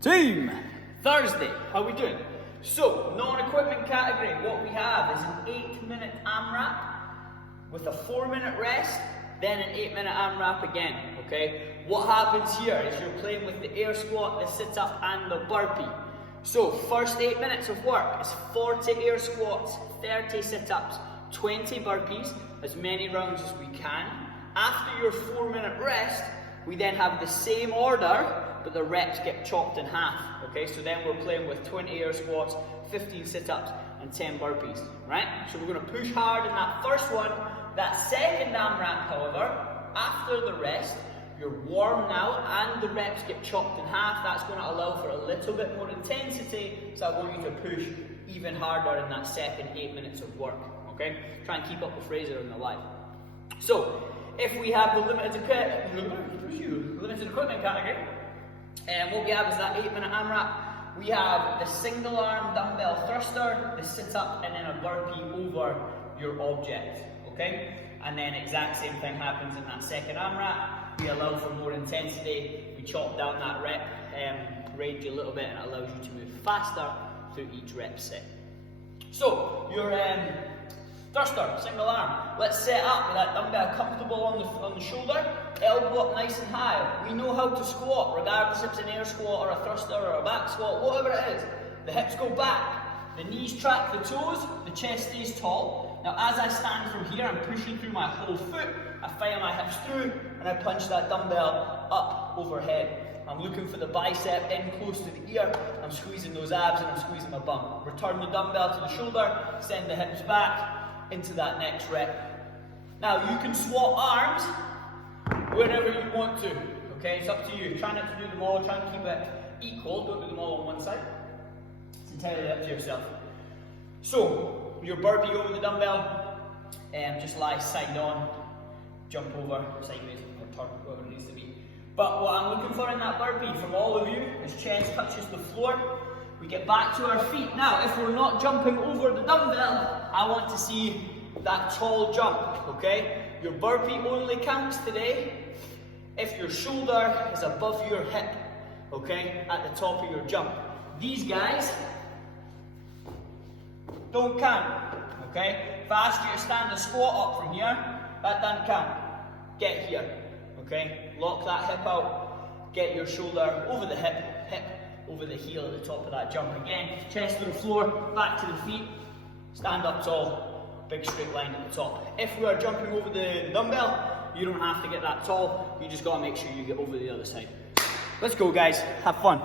Team Thursday, how we doing? So, non-equipment category, what we have is an 8-minute AMRAP with a 4-minute rest, then an 8-minute AMRAP again, okay? What happens here is you're playing with the air squat, the sit-up and the burpee. So, first 8 minutes of work is 40 air squats, 30 sit-ups, 20 burpees, as many rounds as we can. After your 4-minute rest, we then have the same order, but the reps get chopped in half, okay? So then we're playing with 20 air squats, 15 sit-ups, and 10 burpees, right? So we're gonna push hard in that first one. That second AMRAP, however, after the rest, you're warm now, and the reps get chopped in half. That's gonna allow for a little bit more intensity, so I want you to push even harder in that second 8 minutes of work, okay? Try and keep up with Fraser in the live. So, if we have the limited equipment category, and what we have is that 8-minute AMRAP. We have the single arm dumbbell thruster, the sit up, and then a burpee over your object, okay? And then exact same thing happens in that second AMRAP. We allow for more intensity, we chop down that rep range a little bit, and it allows you to move faster through each rep set. So, your thruster, single arm. Let's set up with that dumbbell comfortable on the shoulder, elbow up nice and high. We know how to squat, regardless if it's an air squat or a thruster or a back squat, whatever it is. The hips go back, the knees track the toes, the chest stays tall. Now as I stand from here, I'm pushing through my whole foot, I fire my hips through, and I punch that dumbbell up overhead. I'm looking for the bicep in close to the ear, I'm squeezing those abs and I'm squeezing my bum. Return the dumbbell to the shoulder, send the hips back, into that next rep. Now you can swap arms wherever you want to, okay? It's up to you. Try not to do them all, try and keep it equal, don't do them all on one side. It's entirely up to yourself. So, your burpee over the dumbbell, just lie side on, jump over, sideways, or turn, whatever it needs to be. But what I'm looking for in that burpee from all of you is chest touches the floor. We get back to our feet. Now, if we're not jumping over the dumbbell, I want to see that tall jump, okay? Your burpee only counts today if your shoulder is above your hip, okay? At the top of your jump. These guys don't count, okay? If I ask you to stand a squat up from here, that doesn't count. Get here, okay? Lock that hip out, get your shoulder over the hip over the heel at the top of that jump again. Chest to the floor, back to the feet, stand up tall, big straight line at the top. If we are jumping over the dumbbell, you don't have to get that tall, you just got to make sure you get over the other side. Let's go guys, have fun.